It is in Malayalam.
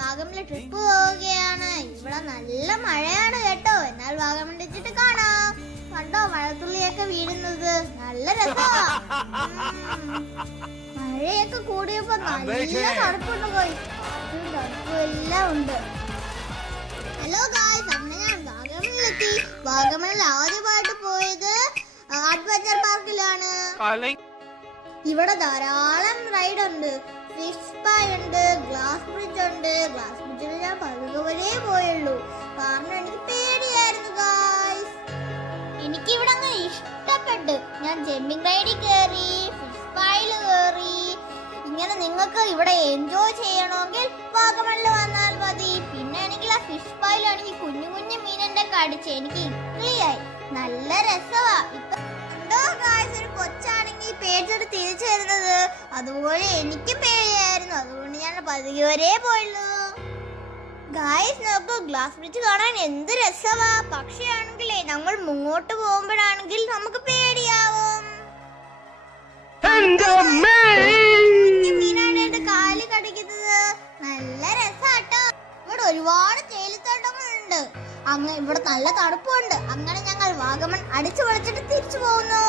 വാഗമണിലെ ട്രിപ്പ് പോവുകയാണ്. ഇവിടെ നല്ല മഴയാണ് കേട്ടോ. എന്നാൽ വാഗമൺ എത്തിയിട്ട് കാണാം. കണ്ടോ മഴത്തുള്ളിയൊക്കെ വീഴുന്നത്, നല്ല രസമാ. മഴയൊക്കെ കൂടിയപ്പോ നല്ല തണുപ്പുണ്ട് പോയി, തണുപ്പും എല്ലാം ഉണ്ട്. ഹലോ ഗായ്സ്, അങ്ങനെ ഞാൻ വാഗമണിലെത്തി. വാഗമണിൽ ആദ്യമായിട്ട് പോയത് അഡ്വഞ്ചർ പാർക്കിലാണ്. ഇവിടെ ധാരാളം റൈഡ് ഉണ്ട്. ഫിഷ് സ്പാ ഉണ്ട്, ഗ്ലാസ് ബ്രിഡ്ജ് ഉണ്ട്. ഗ്ലാസ് ബ്രിഡ്ജിൽ ഞാൻ പതുക്കെ പോയുള്ളൂ, കാരണം എനിക്ക് പേടിയായിരുന്നു ഗായ്സ്. എനിക്ക് ഇവിടെ അങ്ങനെ ഇഷ്ടപ്പെട്ടു. ഞാൻ ജമ്പിംഗ് റൈഡിൽ കയറി, ഫിഷ് സ്പായിൽ കയറി. ഇങ്ങനെ നിങ്ങൾക്ക് ഇവിടെ എൻജോയ് ചെയ്യണമെങ്കിൽ വാഗമണിൽ വന്നാൽ മതി. പിന്നെ ആണെങ്കിൽ ആ ഫിഷ് സ്പായിലാണെങ്കിൽ കുഞ്ഞു കുഞ്ഞു മീനിന്റെ കടിച്ച് എനിക്ക് ഇത്രയായി, നല്ല രസമാ. ഇപ്പൊ എന്തോ ഗായ്സ്, ഒരു കൊച്ചാണെങ്കിൽ പേടിച്ചിട്ട് തിരിച്ചു വരുന്നത്, അതുപോലെ എനിക്കും പേടിയായിരുന്നു. അതുകൊണ്ട് ഞാൻ പതുക്കെ പോയുള്ളൂ. ഗായ്സ് നോക്കൂ, ഗ്ലാസ് ബ്രിഡ്ജ് കാണാൻ എന്ത് രസമാ. പക്ഷേ ആണെങ്കിലേ നമ്മൾ മുന്നോട്ട് പോകുമ്പോഴാണെങ്കിൽ നമുക്ക് പേടിയാവും. മീനാണ് എന്റെ കാല് കടിക്കുന്നത്, നല്ല രസാട്ടോ. ഇവിടെ ഒരുപാട് തേയിലത്തോട്ടങ്ങളുണ്ട്. ഇവിടെ നല്ല തണുപ്പുണ്ട്. അങ്ങനെ ഞങ്ങൾ വാഗമൺ അടിച്ചു പൊളിച്ചിട്ട് തിരിച്ചു പോകുന്നു.